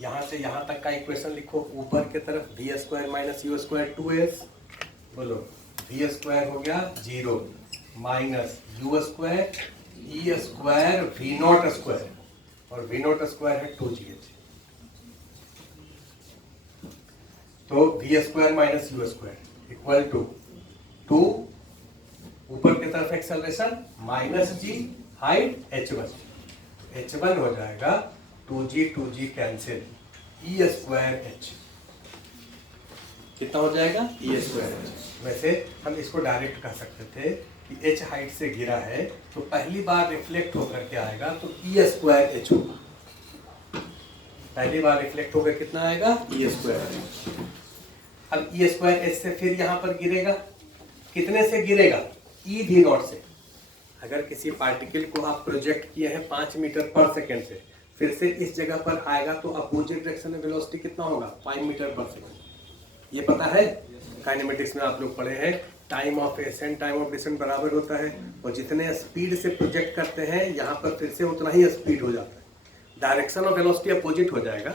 यहाँ से यहाँ तक का इक्वेशन लिखो, ऊपर की तरफ v square minus u square 2s, बोलो वी स्क्वायर हो गया 0 minus u square e square v not square, और वी नॉट स्क्वायर है 2gh, तो v square minus u square equal to 2 ऊपर की तरफ एक्सेलरेशन माइनस जी हाइट h1, h1 हो जाएगा 2g cancel E square h, कितना हो जाएगा ई स्क्वायर h। वैसे हम इसको डायरेक्ट कह सकते थे कि h हाइट से गिरा है तो पहली बार रिफ्लेक्ट होकर के आएगा तो ई स्क्वायर h होगा, पहली बार रिफ्लेक्ट होकर कितना आएगा ई स्क्वायर h। अब ई स्क्वायर h से फिर यहाँ पर गिरेगा, कितने से गिरेगा ई वी नॉट से। अगर किसी पार्टिकल को आप प्रोजेक्ट किए हैं 5 मीटर पर सेकेंड से, फिर से इस जगह पर आएगा तो अपोजिट डायरेक्शन में वेलोसिटी कितना होगा 5 मीटर पर सेकेंड। ये पता है, काइनेमेटिक्स में आप लोग पढ़े हैं, time of ascent time of descent बराबर होता है, और जितने स्पीड से प्रोजेक्ट करते हैं यहाँ पर फिर से उतना ही स्पीड हो जाता है, डायरेक्शन ऑफ वेलोसिटी अपोजिट हो जाएगा।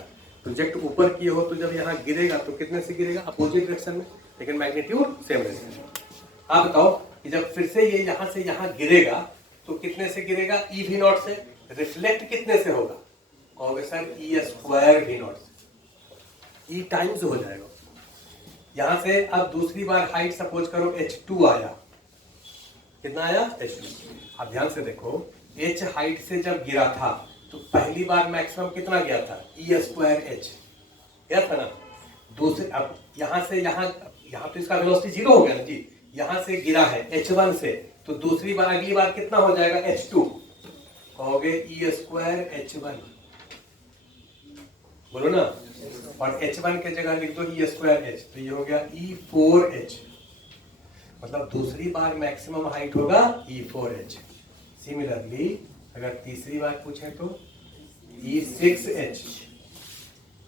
प्रोजेक्ट ऊपर किए हो तो जब यहाँ गिरेगा तो कितने से गिरेगा अपोजिट डायरेक्शन में, लेकिन मैग्नीट्यूड सेम रहेगा। आप बताओ कि जब फिर से ये यहाँ से यहाँ गिरेगा तो कितने से गिरेगा ई वी नॉट से, रिफ्लेक्ट कितने से होगा कहोगे sir e square v not से, ई टाइम्स हो जाएगा। यहां से अब दूसरी बार हाइट सपोज करो h2 आया, कितना आया h2। अब ध्यान से देखो h हाइट से जब गिरा था तो पहली बार मैक्सिमम कितना गया था ई स्क्वायर h गया था ना। दूसरे अब यहां से यहाँ तो इसका वेलोसिटी 0 हो गया ना जी, यहां से गिरा है h1 से, तो दूसरी बार अगली बार कितना हो जाएगा h2, कहोगे ई स्क्वायर h1, बोलो ना, और h1 के जगह लिख दो ई स्क्वायर h, तो ये हो गया e4h, मतलब दूसरी बार मैक्सिमम हाइट होगा e4h। सिमिलरली अगर तीसरी बार पूछे तो e6h,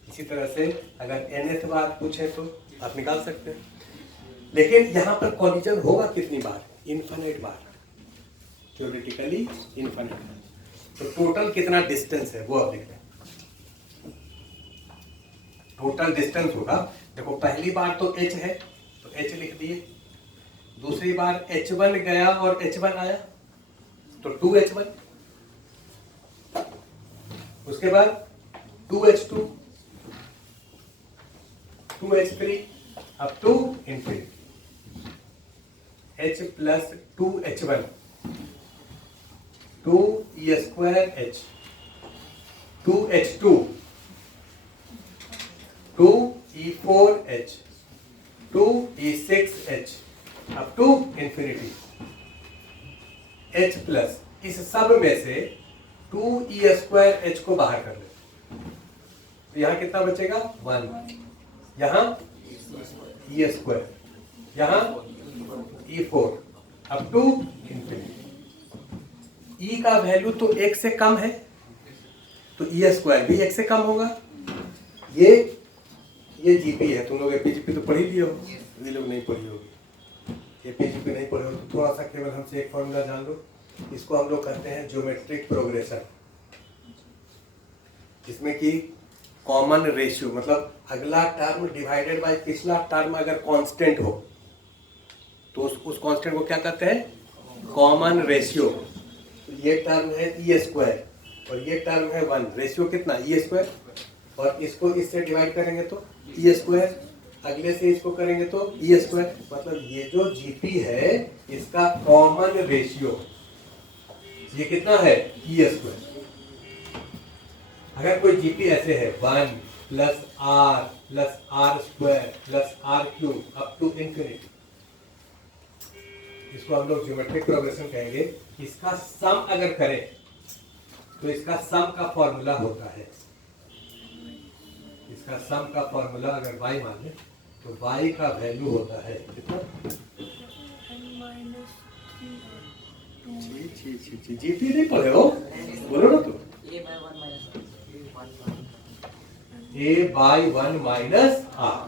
इसी तरह से अगर nth बार पूछे तो आप निकाल सकते हैं। लेकिन यहां पर कॉलिजन होगा कितनी बार, इनफिनिट बार, थ्योरेटिकली इनफिनिट। तो टोटल कितना डिस्टेंस है वो अब लिख लें, टोटल डिस्टेंस होगा, देखो पहली बार तो h है तो h लिख दिए, दूसरी बार h1 गया और h1 आया तो 2h1, उसके बाद 2h2 2h3 up to infinity, h plus 2h1 2 e square h, 2h2 2 e4h 2 e6h up to infinity, h plus इस सब में से 2 e स्क्वायर h को बाहर कर ले तो यहां कितना बचेगा 1, यहां e स्क्वायर, यहां e4 up to infinity. e का वैल्यू तो 1 से कम है तो e स्क्वायर भी 1 से कम होगा। ये जीपी है, तुम लोग एपीजीपी तो पढ़ ही लिए हो, ये लोग नहीं पढ़ी होगी, एपीजीपी नहीं पढ़े हो तो थोड़ा सा केवल हमसे एक फॉर्मूला जान लो, इसको हम लोग कहते हैं ज्योमेट्रिक प्रोग्रेशन, जिसमें कि कॉमन रेशियो, मतलब अगला टर्म डिवाइडेड बाय पिछला टर्म अगर कांस्टेंट हो तो उस कांस्टेंट को क्या कहते हैं कॉमन रेशियो। तो ये टर्म है ई स्क्वायर और ये टर्म है 1, रेशियो कितना ई स्क्वायर, और इसको इससे डिवाइड करेंगे तो ई स्क्वायर, अगले से इसको करेंगे तो ई स्क्वायर, मतलब ये जो जीपी है इसका कॉमन रेशियो ये कितना है ई स्क्वायर। अगर कोई जीपी ऐसे है 1 plus r square plus r cube up to infinity, इसको हम लोग ज्योमेट्रिक प्रोग्रेशन कहेंगे। इसका सम अगर करें तो इसका सम का फॉर्मूला होता है, इसका सम का फॉर्मूला अगर y मान ले तो y का वैल्यू होता है कितना, जीपी नहीं पढ़े हो, बोलो ना तो a by 1 माइनस r,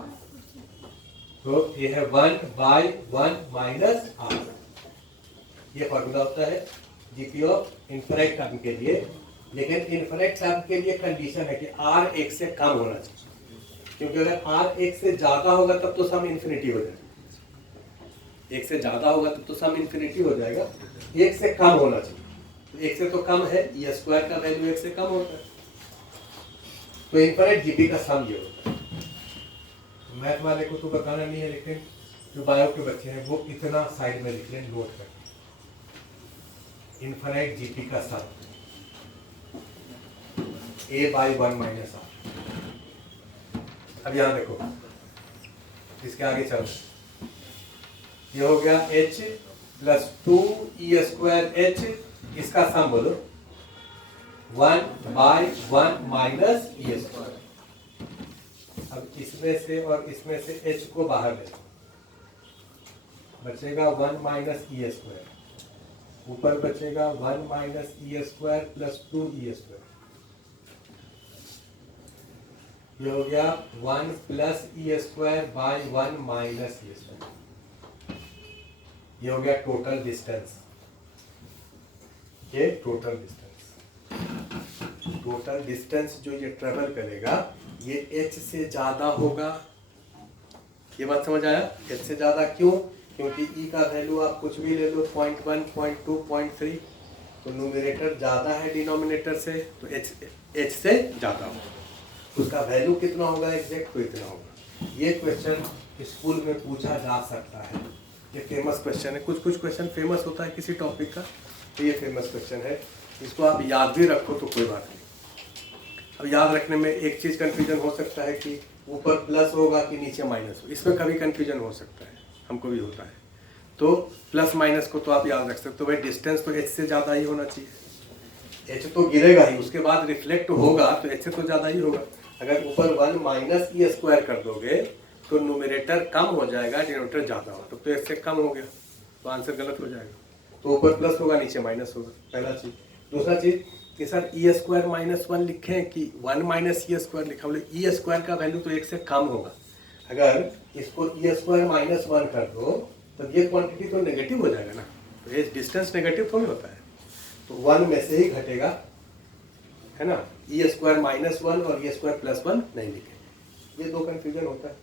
तो ये है 1 by 1 माइनस r, ये फॉर्मूला होता है जीपी ऑफ इनफिनिट टर्म के लिए। लेकिन इन्फिनिट सब के लिए कंडीशन है कि r 1 से कम होना चाहिए, क्योंकि अगर r 1 से ज्यादा होगा तब तो सम इन्फिनिटी हो जाएगा। 1 से ज्यादा होगा तब तो सम इन्फिनिटी हो जाएगा, 1 से कम होना चाहिए। तो 1 से तो कम है, e स्क्वायर का वैल्यू 1 से कम होता है, तो इन्फिनिट जीपी का सम ये होता है। मैथ वाले को तो बताना नहीं है, लेकिन जो बायो के बच्चे हैं वो इतना साइड में लिख लें, नोट कर, इन्फिनिट जीपी का सम a बाई 1 माइनस r। अब यहां देखो, इसके आगे चलो, ये हो गया h plus 2 e square h, इसका सम बोलो 1 बाई 1 माइनस e स्क्वायर। अब इसमें से और इसमें से h को बाहर ले, बचेगा 1 माइनस ई स्क्वायर, ऊपर बचेगा 1 minus E square plus 2 E square. ये हो गया 1 plus E square by 1 minus E square. ये हो गया टोटल डिस्टेंस, ये टोटल डिस्टेंस। टोटल डिस्टेंस जो ये ट्रेवल करेगा ये h से ज्यादा होगा। ये बात समझ आया? h से ज्यादा क्यों? क्योंकि e का वैल्यू आप कुछ भी ले लो, 0.1, 0.2, 0.3, तो न्यूमरेटर ज्यादा है डिनोमिनेटर से, तो h से ज्यादा होगा। उसका वैल्यू कितना होगा एग्जैक्ट, तो इतना होगा। ये क्वेश्चन स्कूल में पूछा जा सकता है, ये फेमस क्वेश्चन है। कुछ कुछ क्वेश्चन फेमस होता है किसी टॉपिक का, तो ये फेमस क्वेश्चन है। इसको आप याद भी रखो तो कोई बात नहीं। अब याद रखने में एक चीज़ कन्फ्यूजन हो सकता है कि ऊपर प्लस होगा कि नीचे माइनस हो, इसमें कभी कन्फ्यूजन हो सकता है, हमको भी होता है। तो प्लस माइनस को तो आप याद रख सकते हो, तो भाई डिस्टेंस तो h से ज़्यादा ही होना चाहिए। h तो गिरेगा ही, उसके बाद रिफ्लेक्ट होगा तो h से तो ज़्यादा ही होगा। अगर ऊपर 1 माइनस ई स्क्वायर कर दोगे तो न्यूमरेटर कम हो जाएगा, डिनोमिनेटर ज़्यादा होगा, तो h से कम हो गया, तो आंसर गलत हो जाएगा। तो ऊपर प्लस होगा, नीचे माइनस होगा, पहला चीज़। दूसरा चीज़ कि सर ई स्क्वायर माइनस 1 लिखें कि 1 माइनस ई स्क्वायर लिखा, बोले ई स्क्वायर का वैल्यू तो 1 से कम होगा। अगर इसको ई स्क्वायर माइनस 1 कर दो तो ये क्वांटिटी तो नेगेटिव हो जाएगा ना, तो ये डिस्टेंस नेगेटिव थोड़ी होता है, तो 1 में से ही घटेगा, है ना। ई स्क्वायर माइनस 1 और ई स्क्वायर प्लस 1 नहीं लिखेंगे, ये दो कन्फ्यूजन होता है,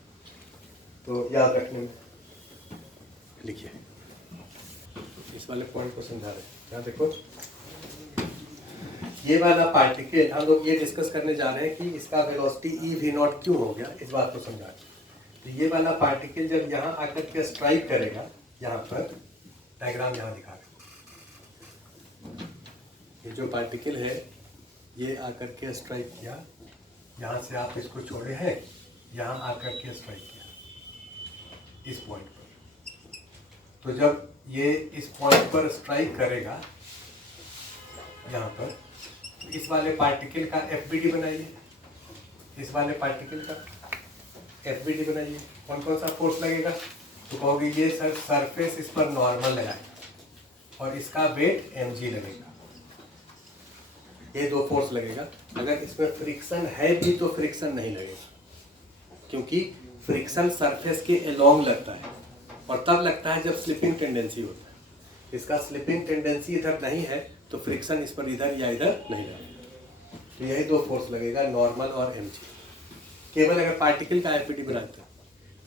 तो याद रखने में लिखिए। इस वाले पॉइंट को समझा रहे हैं, यहाँ देखो, ये वाला पार्टिकल हम लोग ये डिस्कस करने जा रहे हैं कि इसका वेलोसिटी ई वी नॉट क्यों हो गया, इस बात को समझा। तो ये वाला पार्टिकल जब यहाँ आकर के स्ट्राइक करेगा, यहाँ पर डायग्राम यहाँ दिखा रहे, ये जो पार्टिकल है ये आकर के स्ट्राइक किया, यहाँ से आप इसको छोड़े हैं, यहाँ आकर के स्ट्राइक किया इस पॉइंट पर। तो जब ये इस पॉइंट पर स्ट्राइक करेगा यहाँ पर, इस वाले पार्टिकल का एफबीडी बनाइए, इस वाले पार्टिकल का एफबीडी बनाइए। कौन कौन सा फोर्स लगेगा? तो कहोगे ये सर सरफेस इस पर नॉर्मल लगाएगा और इसका वेट mg लगेगा, ये दो फोर्स लगेगा। अगर इसमें फ्रिक्शन है भी तो फ्रिक्शन नहीं लगेगा, क्योंकि फ्रिक्शन सरफेस के अलोंग लगता है, और तब लगता है जब स्लिपिंग टेंडेंसी होता है। इसका स्लिपिंग टेंडेंसी इधर नहीं है तो फ्रिक्शन इस पर इधर या इधर नहीं लगेगा, तो यही दो फोर्स लगेगा, नॉर्मल और mg। केवल अगर पार्टिकल का एफबीडी बनाते हैं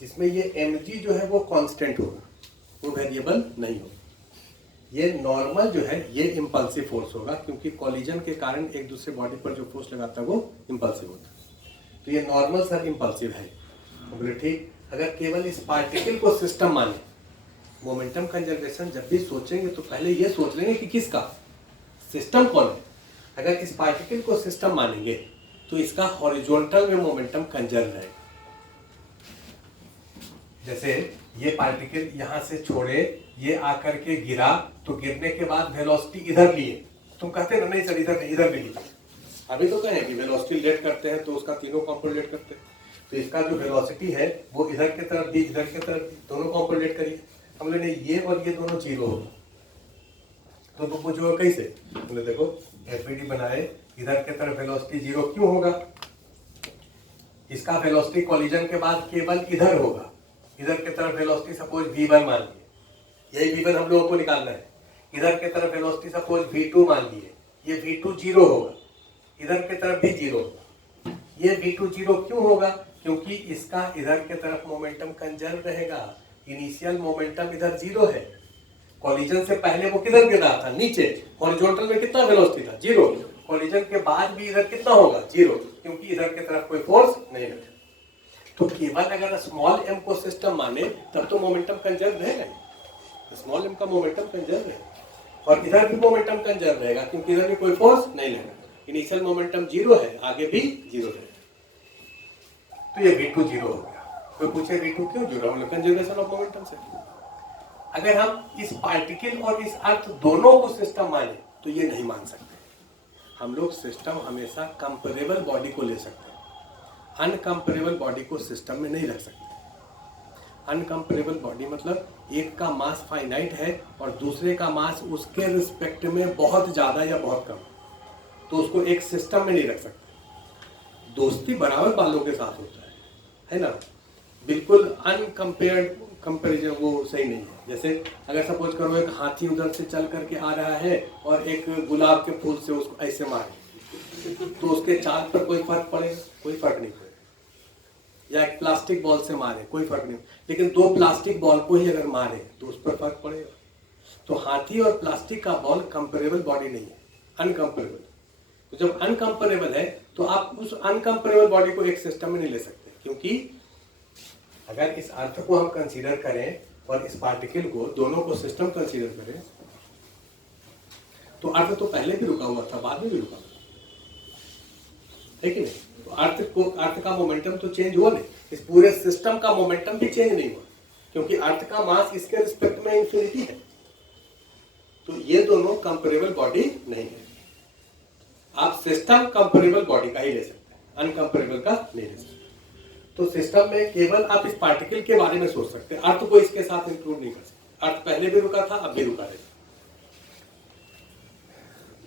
जिसमें ये mg जो है वो कांस्टेंट होगा, वो वेरिएबल नहीं होगा। ये नॉर्मल जो है ये इम्पल्सिव फोर्स होगा, क्योंकि कॉलिजन के कारण एक दूसरे बॉडी पर जो फोर्स लगाता है वो इम्पल्सिव होता है। तो ये नॉर्मल सर इम्पल्सिव है। तो बोले ठीक, अगर केवल इस पार्टिकल को सिस्टम माने, मोमेंटम कंजर्वेशन जब भी सोचेंगे तो पहले ये सोच लेंगे कि किसका सिस्टम कौन है। अगर इस पार्टिकल को सिस्टम मानेंगे तो इसका हॉरिजॉन्टल में मोमेंटम कंजर्व है। जैसे ये पार्टिकल यहाँ से छोड़े, ये आकर के गिरा, तो गिरने के बाद वेलोसिटी इधर लिए, तुम कहते ना नहीं सर इधर नहीं, इधर नहीं, अभी तो कहें कि वेलोसिटी लेट करते हैं तो उसका तीनों कंपोनेंट लेट करते हैं, तो इसका जो वेलोसिटी है वो इधर की तरफ भी इधर की तरफ भी, दोनों कंपोनेंट लेट करिए। हम लोग ने ये और ये दोनों जीरो होगा, तो तुम पूछो कैसे? हमने देखो एफबीडी बनाए, इधर की तरफ वेलोसिटी जीरो क्यों होगा? इसका वेलोसिटी कॉलिजन के बाद केवल इधर होगा, इधर की तरफ वेलोसिटी सपोज v1 मान लिए, यही v1 हम लोगों को निकालना है। इधर की तरफ वेलोसिटी सपोज v2 मान लिए, ये v2 जीरो होगा, इधर की तरफ भी जीरो। ये v2 जीरो क्यों होगा? क्योंकि इसका इधर के तरफ मोमेंटम कंजर्व रहेगा। इनिशियल मोमेंटम इधर जीरो है। कॉलिजन से पहले वो किधर गिर रहा था? नीचे। हॉरिजॉन्टल में कितना वेलोसिटी था? जीरो। कॉलिजन के बाद भी इधर कितना होगा? जीरो, क्योंकि इधर की तरफ कोई फोर्स नहीं लगा। तो केवल अगर स्मॉल m को सिस्टम माने तब तो मोमेंटम कंजर्व रहेगा। स्मॉल m का मोमेंटम कंजर्व है और इधर भी मोमेंटम कंजर्व रहेगा, क्योंकि इधर भी कोई फोर्स नहीं लगेगा। इनिशियल मोमेंटम जीरो है, आगे भी जीरो रहेगा। तो ये v2 जीरो हो गया। कोई पूछे v2 क्यों जीरो? हम लोग कंजर्वेशन ऑफ मोमेंटम से। अगर हम इस पार्टिकल और इस अर्थ दोनों को सिस्टम माने तो ये नहीं मान सकते। हम लोग सिस्टम हमेशा कंपेरेबल बॉडी को ले सकते हैं, अनकंपेरेबल बॉडी को सिस्टम में नहीं रख सकते। अनकंपेरेबल बॉडी मतलब एक का मास फाइनाइट है और दूसरे का मास उसके रिस्पेक्ट में बहुत ज्यादा या बहुत कम, तो उसको एक सिस्टम में नहीं रख सकते। दोस्ती बराबर वालों के साथ होता है ना? बिल्कुल अनकंपेयर्ड कंपेरिजन वो सही नहीं है। जैसे अगर सपोज करो एक हाथी उधर से चल करके आ रहा है और एक गुलाब के फूल से उसको ऐसे मारे, तो उसके चाल पर कोई फर्क पड़ेगा? कोई फर्क नहीं पड़ेगा। या एक प्लास्टिक बॉल से मारे, कोई फर्क नहीं। लेकिन दो प्लास्टिक बॉल को ही अगर मारे तो उस पर फर्क पड़ेगा। तो हाथी और प्लास्टिक का बॉल कंपेरेबल बॉडी नहीं है, अनकंपेरेबल। तो जब अनकंपेरेबल है तो आप उस अनकंपेरेबल बॉडी को एक सिस्टम में नहीं ले सकते, क्योंकि अगर इस अर्थ को हम कंसीडर करें और इस पार्टिकल को, दोनों को सिस्टम कंसीडर करें, तो अर्थ तो पहले भी रुका हुआ था, बाद में भी रुका हुआ है कि नहीं? तो अर्थ का मोमेंटम तो चेंज हुआ नहीं, इस पूरे सिस्टम का मोमेंटम भी चेंज नहीं हुआ, क्योंकि अर्थ का मास इसके रिस्पेक्ट में इंफिनिटी है। तो ये दोनों कंपेरेबल बॉडी नहीं है। आप सिस्टम कंपेरेबल बॉडी का ही ले सकते हैं, अनकंपेरेबल का नहीं ले सकते। तो सिस्टम में केवल आप इस पार्टिकल के बारे में सोच सकते हैं, अर्थ को इसके साथ इंक्लूड नहीं कर सकते। अर्थ पहले भी रुका था, अब भी रुका रहेगा।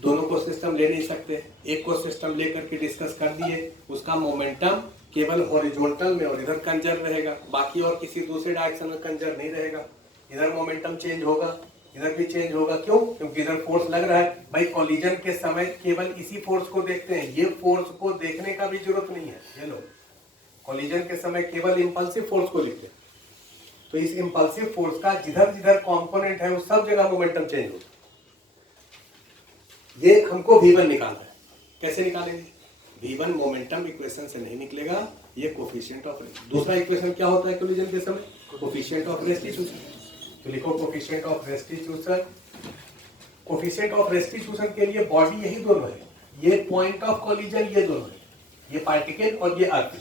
दोनों को सिस्टम ले नहीं सकते। एक को सिस्टम लेकर के डिस्कस कर दिए, उसका मोमेंटम केवल हॉरिजॉन्टल में और इधर कंजर्व रहेगा, बाकी और किसी दूसरे डायरेक्शन में कंजर्व नहीं रहेगा। इधर मोमेंटम चेंज होगा, इधर भी चेंज होगा। क्यों? क्योंकि इधर फोर्स लग रहा है। भाई कॉलिजन के समय केवल इसी फोर्स को देखते हैं, ये फोर्स को देखने का भी जरूरत नहीं है। ये लो, कॉलिजन के समय केवल इंपल्सिव फोर्स को देखते हैं। तो इस इंपल्सिव फोर्स का जिधर जिधर कंपोनेंट है उस सब जगह मोमेंटम चेंज होगा। ये हमको v1 निकालना है। कैसे निकालेंगे? v1 मोमेंटम इक्वेशन से नहीं निकलेगा, ये कोफिशिएंट ऑफ रेस्ट। दूसरा इक्वेशन क्या होता है कॉलिजन के समय? Coefficient of restitution. तो लिखो coefficient of restitution. Coefficient of restitution के लिए बॉडी यही दोनों है, ये पॉइंट ऑफ कॉलिजन ये दोनों है, ये पार्टिकल और ये अर्थ।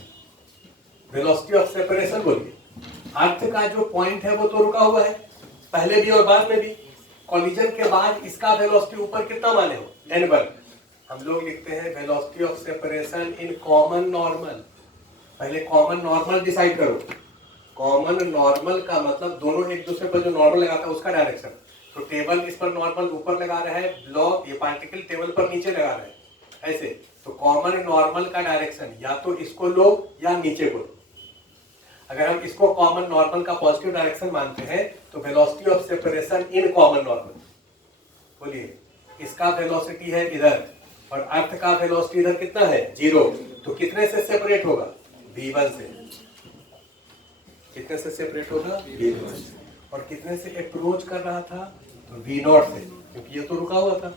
वेलोसिटी ऑफ सेपरेशन बोलिए, अर्थ का जो पॉइंट है वो तो रुका हुआ है, पहले भी और बाद में भी। कॉलिजन के बाद इसका वेलोसिटी ऊपर कितना माने हो? n1। हम लोग लिखते हैं velocity of separation in common normal. पहले कॉमन नॉर्मल डिसाइड करो। कॉमन नॉर्मल का मतलब दोनों एक दूसरे पर जो नॉर्मल लगाता है उसका डायरेक्शन। तो टेबल इस पर नॉर्मल ऊपर लगा रहा है, ब्लॉक ये पार्टिकल टेबल पर नीचे लगा रहा है, ऐसे। तो कॉमन नॉर्मल का डायरेक्शन या तो इसको लो या नीचे को लो। अगर हम इसको कॉमन नॉर्मल का पॉजिटिव डायरेक्शन मानते हैं तो velocity of separation in common normal, बोलिए, इसका वेलोसिटी है इधर और अर्थ का वेलोसिटी इधर कितना है? 0। तो कितने से सेपरेट होगा? v1 से। कितने से सेपरेट होगा? v1 से। और कितने से अप्रोच कर रहा था? तो v0 से, क्योंकि ये तो रुका हुआ था।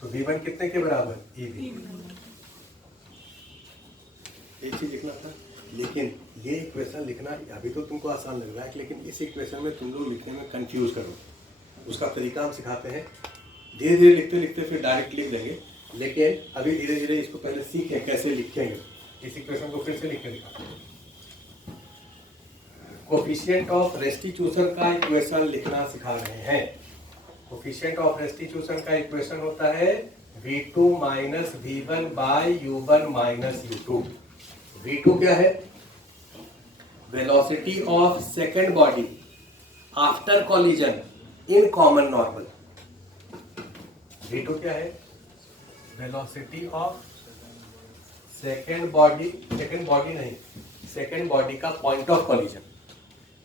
तो v1 कितने के बराबर? ev। एक चीज लिखना था, लेकिन ये इक्वेशन लिखना अभी तो तुमको आसान लग रहा है, लेकिन इस इक्वेशन में तुम लोग लिखने में कंफ्यूज करो। उसका तरीका हम सिखाते हैं, धीरे धीरे लिखते लिखते फिर डायरेक्ट लिख देंगे, लेकिन अभी धीरे धीरे इसको पहले सीखें कैसे लिखेंगे। इस इक्वेशन को फिर से लिख के दिखाते हैं। कोफिशिएंट ऑफ रेस्टिट्यूशन का इक्वेशन लिखना सिखा रहे हैं। कोफिशिएंट ऑफ रेस्टिट्यूशन का इक्वेशन होता है v2 minus v1 bye u1 minus u2। v2 क्या है? Velocity of second body after collision in common normal. v2 क्या है? वेलोसिटी ऑफ सेकेंड बॉडी नहीं, सेकेंड बॉडी का पॉइंट ऑफ कॉलिजन।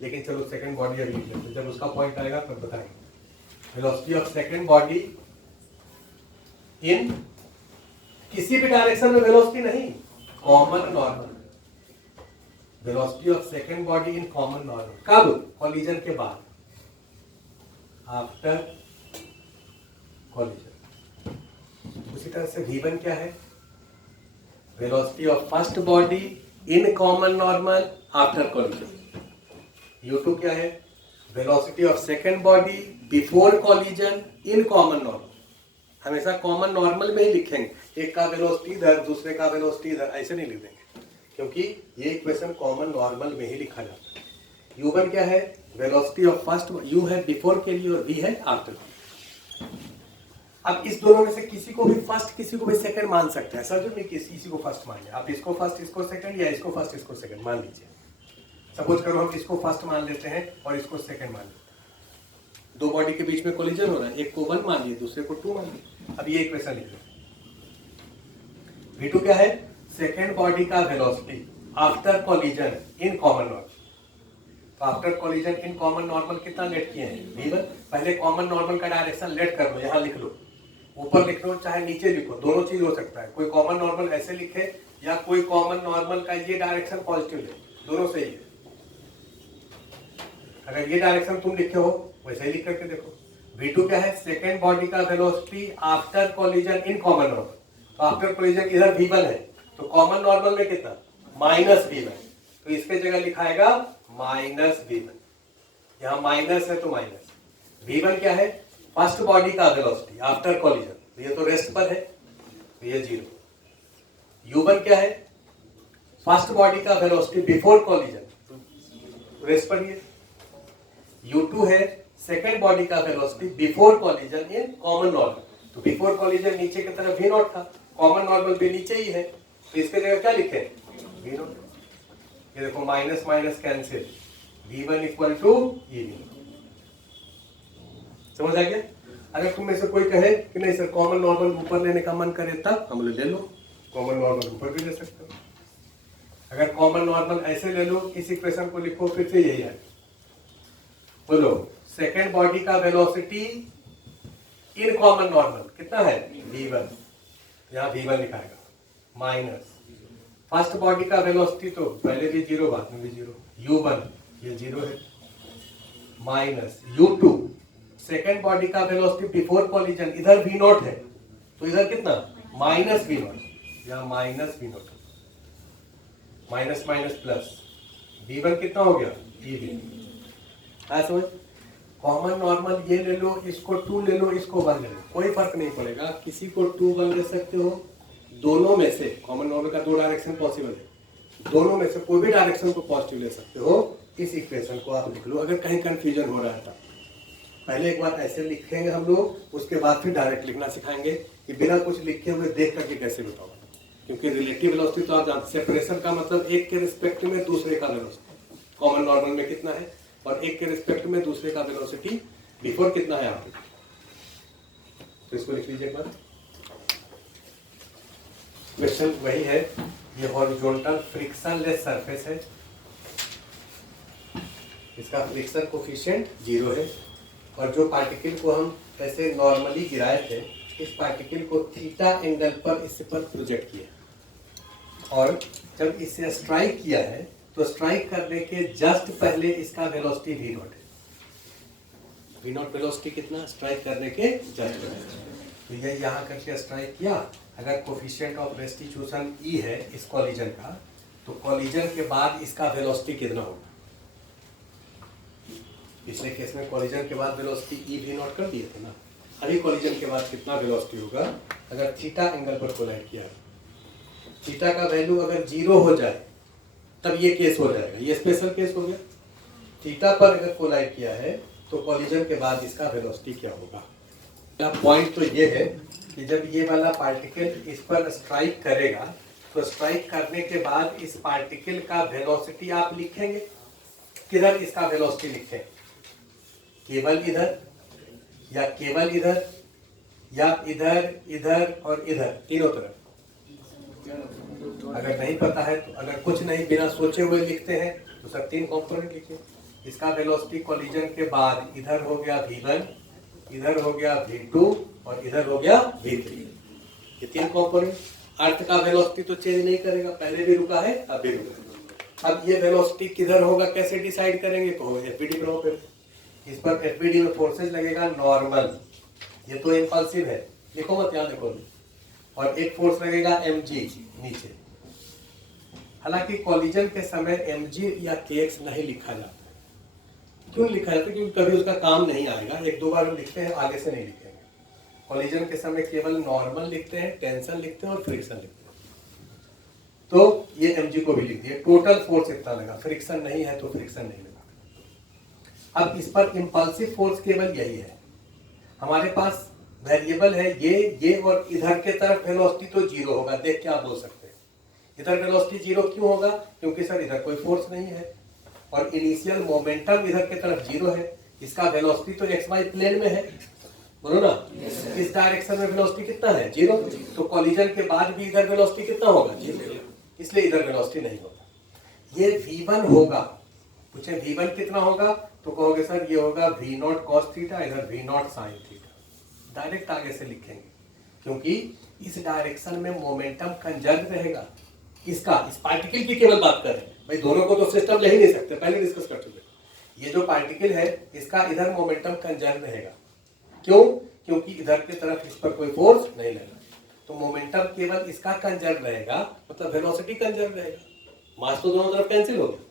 लेकिन चलो सेकेंड बॉडी अभी लिख लेते हैं, जब उसका पॉइंट आएगा तब बताएंगे। Velocity of second body in किसी भी डायरेक्शन में वेलोसिटी नहीं, common normal. Velocity of second body in common normal कब? कॉलिजन के बाद, आफ्टर कॉलिजन। उसी तरह से v1 क्या है? Velocity of first body in common normal after collision. u2 क्या है? Velocity of second body before collision in common normal. हमेशा कॉमन नॉर्मल में ही लिखेंगे, एक का वेलोसिटी इधर दूसरे का वेलोसिटी इधर, ऐसे नहीं लिख देंगे, क्योंकि ये इक्वेशन कॉमन नॉर्मल में ही लिखा जाता है। u1 क्या है? वेलोसिटी ऑफ फर्स्ट, u है बिफोर के लिए और v है आफ्टर। अब इस दोनों में से किसी को भी फर्स्ट किसी को भी सेकंड मान सकते हैं, ऐसा जो नहीं किसी को फर्स्ट मान लिया। आप इसको फर्स्ट इसको सेकंड, या इसको फर्स्ट इसको सेकंड मान लीजिए। सपोज करो हम इसको फर्स्ट मान लेते हैं और इसको सेकंड मान लेते हैं। दो बॉडी के बीच में कोलिजन हो रहा है, एक को 1 मान लिए दूसरे को 2 मान लिए। अब ये इक्वेशन लिख लो। v2 क्या है? सेकेंड बॉडी का velocity after collision in common normal. तो after collision in common normal कितना लेट किए हैं? v1। पहले कॉमन नॉर्मल का डायरेक्शन लेट कर लो, यहाँ लिख लो, ऊपर लिख लो चाहे नीचे लिखो, दोनों चीज हो सकता है। कोई कॉमन नॉर्मल ऐसे लिखे या कोई कॉमन नॉर्मल का ये डायरेक्शन पॉजिटिव ले, दोनों सही है। अगर ये डायरेक्शन तुम लिखे हो वैसे ही लिख करके देखो। v2 क्या है? सेकेंड बॉडी का velocity after collision in common normal. तो आफ्टर कॉलिजन इधर v1 है, तो कॉमन नॉर्मल में कितना? Minus v1। तो इसके जगह लिखाएगा माइनस v1। यहाँ माइनस है तो माइनस। v1 क्या है? फर्स्ट बॉडी का वेलोसिटी आफ्टर कॉलिजन, ये तो रेस्ट पर है, तो ये 0। u1 क्या है? फर्स्ट बॉडी का वेलोसिटी बिफोर कॉलिजन, तो रेस्ट पर ये। u2 है सेकेंड बॉडी का velocity before collision in common normal. तो बिफोर कॉलिजन नीचे की तरफ v0 था, कॉमन नॉर्मल भी नीचे ही है, तो इसके जगह क्या लिखे? v0। ये देखो minus minus cancel, v1 equal to e। समझ आ गया? अगर तुम में से कोई कहे कि नहीं सर कॉमन नॉर्मल ऊपर लेने का मन करे तब हम लोग ले लो, कॉमन नॉर्मल ऊपर भी ले सकते हो। अगर कॉमन नॉर्मल ऐसे ले लो, इस इक्वेशन को लिखो, फिर से यही है। बोलो, सेकेंड बॉडी का वेलोसिटी इन कॉमन नॉर्मल कितना है? v1। यहाँ v1 लिखाएगा माइनस फर्स्ट बॉडी का वेलोसिटी, तो पहले भी 0 बाद में भी 0, u1 ये 0 है, माइनस u2 सेकेंड बॉडी का वेलोसिटी बिफोर कॉलिजन, इधर v0 है, तो इधर कितना? Minus v0। यहाँ minus v0, minus minus plus, v1 कितना हो गया? e। समझ? कॉमन नॉर्मल ये ले लो, इसको 2 ले लो, इसको 1 ले लो, कोई फर्क नहीं पड़ेगा। किसी को 2 1 ले सकते हो, दोनों में से कॉमन नॉर्मल का 2 डायरेक्शन पॉसिबल है, दोनों में से कोई भी डायरेक्शन को पॉजिटिव ले सकते हो। इस इक्वेशन को आप लिख लो। अगर कहीं कंफ्यूजन हो रहा है तो पहले एक बार ऐसे लिखेंगे हम लोग, उसके बाद फिर डायरेक्ट लिखना सिखाएंगे कि बिना कुछ लिखे हुए देख करके कैसे बताओ। क्योंकि रिलेटिव वेलोसिटी तो आप जानते, सेपरेशन का मतलब एक के रिस्पेक्ट में दूसरे का वेलोसिटी कॉमन नॉर्मल में कितना है, और एक के रिस्पेक्ट में दूसरे का वेलोसिटी बिफोर कितना है आपको। तो इसको लिख लीजिए एक बार। क्वेश्चन वही है, ये हॉरिजॉन्टल फ्रिक्शनलेस सरफेस है, इसका फ्रिक्शन कोफिशिएंट 0 है, और जो पार्टिकल को हम ऐसे नॉर्मली गिराए थे, इस पार्टिकल को थीटा एंगल पर इस पर प्रोजेक्ट किया, और जब इसे स्ट्राइक किया है तो स्ट्राइक करने के जस्ट पहले इसका वेलोसिटी v0 है। v0 वेलोसिटी कितना? स्ट्राइक करने के जस्ट पहले, तो ये यहाँ करके स्ट्राइक किया। अगर कोफिशिएंट ऑफ रेस्टिट्यूशन e है इस कॉलिजन का, तो कॉलिजन के बाद इसका वेलोसिटी कितना होगा? पिछले केस में कॉलिजन के बाद वेलोसिटी e v0 कर दिए थे ना, अभी कॉलिजन के बाद कितना वेलोसिटी होगा? अगर थीटा एंगल पर कोलाइड किया, थीटा का वैल्यू अगर 0 हो जाए तब ये केस हो जाएगा, ये स्पेशल केस हो गया। थीटा पर अगर कोलाइड किया है तो कॉलिजन के बाद इसका वेलोसिटी क्या होगा? पॉइंट तो ये है कि जब ये वाला पार्टिकल इस पर स्ट्राइक करेगा, तो स्ट्राइक करने के बाद इस पार्टिकल का वेलोसिटी आप लिखेंगे किधर? इसका वेलोसिटी लिखें केवल इधर, या केवल इधर, या इधर, इधर और इधर, तीनों तरफ। अगर नहीं पता है तो अगर कुछ नहीं बिना सोचे हुए लिखते हैं तो सब 3 कंपोनेंट लिखिए। इसका वेलोसिटी कॉलिजन के बाद इधर हो गया v1, इधर हो गया v2 और इधर हो गया v3। ये 3 कंपोनेंट। अर्थ का वेलोसिटी तो चेंज नहीं करेगा, पहले भी रुका है अब भी रुका है। अब ये वेलोसिटी किधर होगा कैसे डिसाइड करेंगे, कहो एफबीडी ड्रॉ पे। इस पर एफबीडी में फोर्सेज लगेगा नॉर्मल, ये तो इंपल्सिव है, लिखो मत यहाँ देखो, और एक फोर्स लगेगा mg नीचे। हालांकि कॉलिजन के समय mg या kx नहीं लिखा जाता, क्यों लिखा जाता है, क्योंकि कभी उसका काम नहीं आएगा, 1-2 बार हम लिखते हैं, आगे से नहीं लिखेंगे। कॉलिजन के समय केवल नॉर्मल लिखते हैं, टेंशन लिखते हैं और फ्रिक्शन लिखते हैं। तो ये mg को भी लिख दिए, टोटल फोर्स इतना लगा, फ्रिक्शन नहीं है तो फ्रिक्शन नहीं लगा। अब इस पर इंपल्सिव फोर्स केवल यही है, हमारे पास वेरिएबल है ये और इधर के तरफ वेलोसिटी तो 0 होगा, देख के आप बोल सकते हैं इधर वेलोसिटी 0 क्यों होगा, क्योंकि सर इधर कोई फोर्स नहीं है और इनिशियल मोमेंटम इधर के तरफ 0 है, इसका वेलोसिटी तो xy प्लेन में है, बोलो ना। इस डायरेक्शन में वेलोसिटी कितना है 0, तो कॉलिजन के बाद भी इधर वेलोसिटी कितना होगा 0, इसलिए इधर वेलोसिटी नहीं होगा। ये v1 होगा, पूछे v1 कितना होगा तो कहोगे सर ये होगा v0 cos थीटा, इधर v0 sin थीटा, डायरेक्ट आगे से लिखेंगे क्योंकि इस डायरेक्शन में मोमेंटम कंजर्व रहेगा। इसका इस पार्टिकल की केवल बात कर रहे हैं भाई, दोनों को तो सिस्टम ले ही नहीं सकते, पहले डिस्कस कर चुके। ये जो पार्टिकल है इसका इधर मोमेंटम कंजर्व रहेगा, क्यों, क्योंकि इधर की तरफ इस पर कोई फोर्स नहीं लगेगा, तो मोमेंटम केवल इसका कंजर्व रहेगा, मतलब वेलोसिटी कंजर्व रहेगा, मास तो दोनों तरफ कैंसिल हो गया।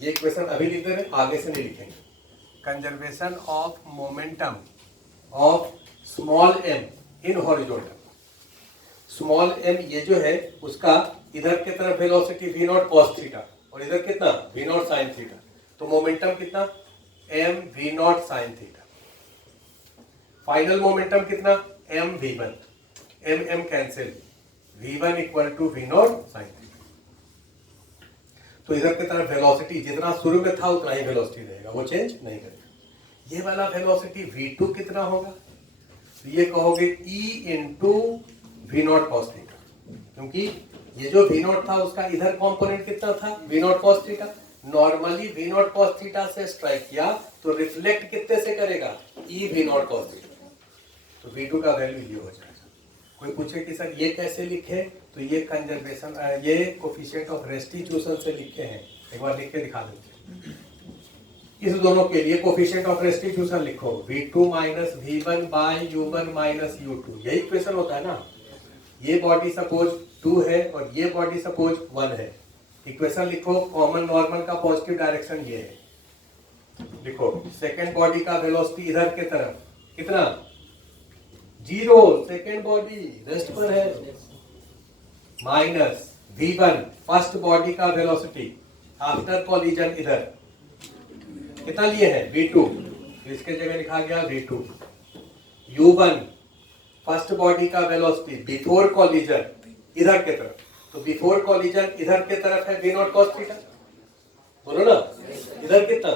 ये इक्वेशन अभी लिख दे रहे, आगे से नहीं लिखेंगे। Conservation of momentum of small m in horizontal, small m ये जो है उसका इधर के तरफ वेलोसिटी v0 cos थीटा और इधर कितना v0 sin थीटा, तो मोमेंटम कितना m v0 sin theta. Final momentum कितना m v1, m cancel, v1 equal to v0 sin theta. तो इधर की तरफ वेलोसिटी जितना शुरू में था उतना ही वेलोसिटी रहेगा, वो चेंज नहीं करेगा। ये वाला वेलोसिटी v2 कितना होगा, तो ये कहोगे e into v0 cos theta, क्योंकि ये जो v0 था उसका इधर कंपोनेंट कितना था v0 cos theta, normally v0 cos theta से स्ट्राइक किया तो रिफ्लेक्ट कितने से करेगा e v0 cos थीटा, तो v2 का वैल्यू ये हो जाएगा। कोई पूछे कि सर ये कैसे लिखे, तो ये कंजर्वेशन ये कोफिशिएंट ऑफ रेस्टिट्यूशन से लिखे हैं, एक बार लिख के दिखा देते। इस दोनों के लिए कोफिशिएंट ऑफ रेस्टिट्यूशन लिखो, v2 minus v1 bye u1 minus u2, यही इक्वेशन होता है ना। ये बॉडी सपोज 2 है और ये बॉडी सपोज 1 है, इक्वेशन लिखो, कॉमन नॉर्मल का पॉजिटिव डायरेक्शन ये है, लिखो सेकेंड बॉडी का वेलोसिटी इधर के तरफ कितना 0, सेकेंड बॉडी रेस्ट पर है, माइनस v1 फर्स्ट बॉडी का वेलोसिटी आफ्टर कॉलिजन इधर कितना लिए है v2, तो इसके जगह लिखा गया v2, u1 फर्स्ट बॉडी का वेलोसिटी बिफोर कॉलिजन इधर के तरफ, तो बिफोर कॉलिजन इधर के तरफ है v0 cos थीटा, बोलो ना, इधर कितना